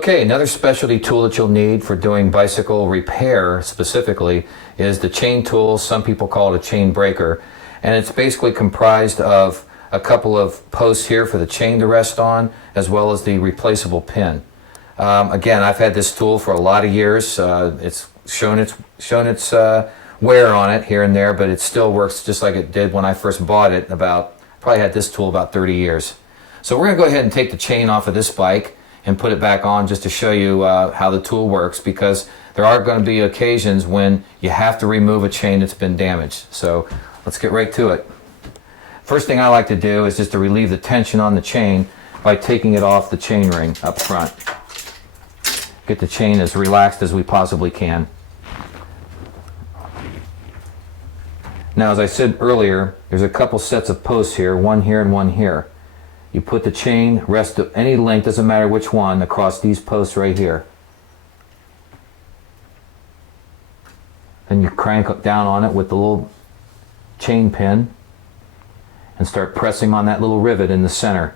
Okay, another specialty tool that you'll need for doing bicycle repair specifically is the chain tool. Some people call it a chain breaker. And it's basically comprised of a couple of posts here for the chain to rest on, as well as the replaceable pin. Again, I've had this tool for a lot of years. It's shown its wear on it here and there, but it still works just like it did when I first bought it. Probably had this tool about 30 years. So we're going to go ahead and take the chain off of this bike and put it back on just to show you how the tool works, because there are going to be occasions when you have to remove a chain that's been damaged. So let's get right to it. First thing I like to do is just to relieve the tension on the chain by taking it off the chain ring up front. Get the chain as relaxed as we possibly can. Now, as I said earlier, there's a couple sets of posts here, one here and one here. You put the chain, rest of any length, doesn't matter which one, across these posts right here. Then you crank down on it with the little chain pin and start pressing on that little rivet in the center.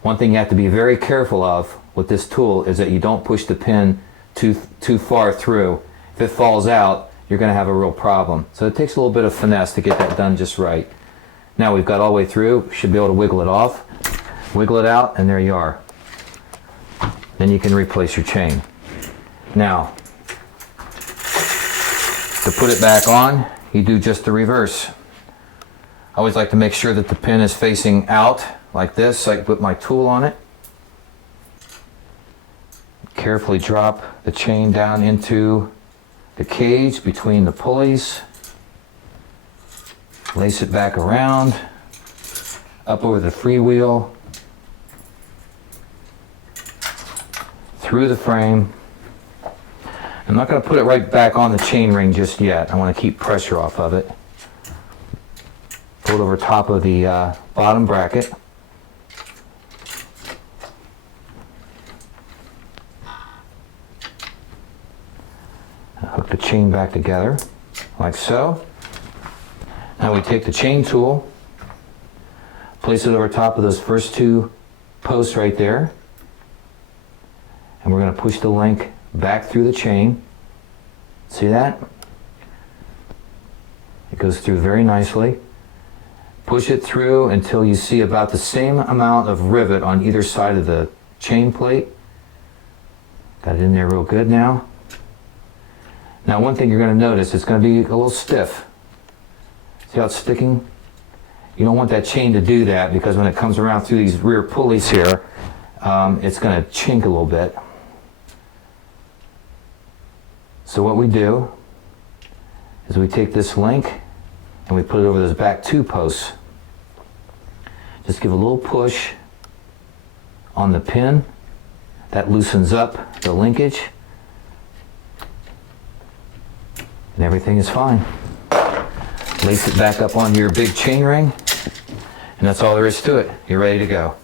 One thing you have to be very careful of with this tool is that you don't push the pin too far through. If it falls out, you're going to have a real problem. So it takes a little bit of finesse to get that done just right. Now we've got all the way through, should be able to wiggle it off. Wiggle it out, and there you are. Then you can replace your chain. Now, to put it back on, you do just the reverse. I always like to make sure that the pin is facing out like this, so I can put my tool on it. Carefully drop the chain down into the cage between the pulleys. Lace it back around, up over the freewheel, through the frame. I'm not going to put it right back on the chain ring just yet. I want to keep pressure off of it. Pull it over top of the bottom bracket. Hook the chain back together, like so. Now we take the chain tool, place it over top of those first two posts right there, and we're going to push the link back through the chain. See that? It goes through very nicely. Push it through until you see about the same amount of rivet on either side of the chain plate. Got it in there real good now. Now, one thing you're going to notice, it's going to be a little stiff. See how it's sticking? You don't want that chain to do that, because when it comes around through these rear pulleys here, it's going to chink a little bit. So what we do is we take this link and we put it over those back two posts. Just give a little push on the pin. That loosens up the linkage, and everything is fine. Lace it back up onto your big chain ring, and that's all there is to it. You're ready to go.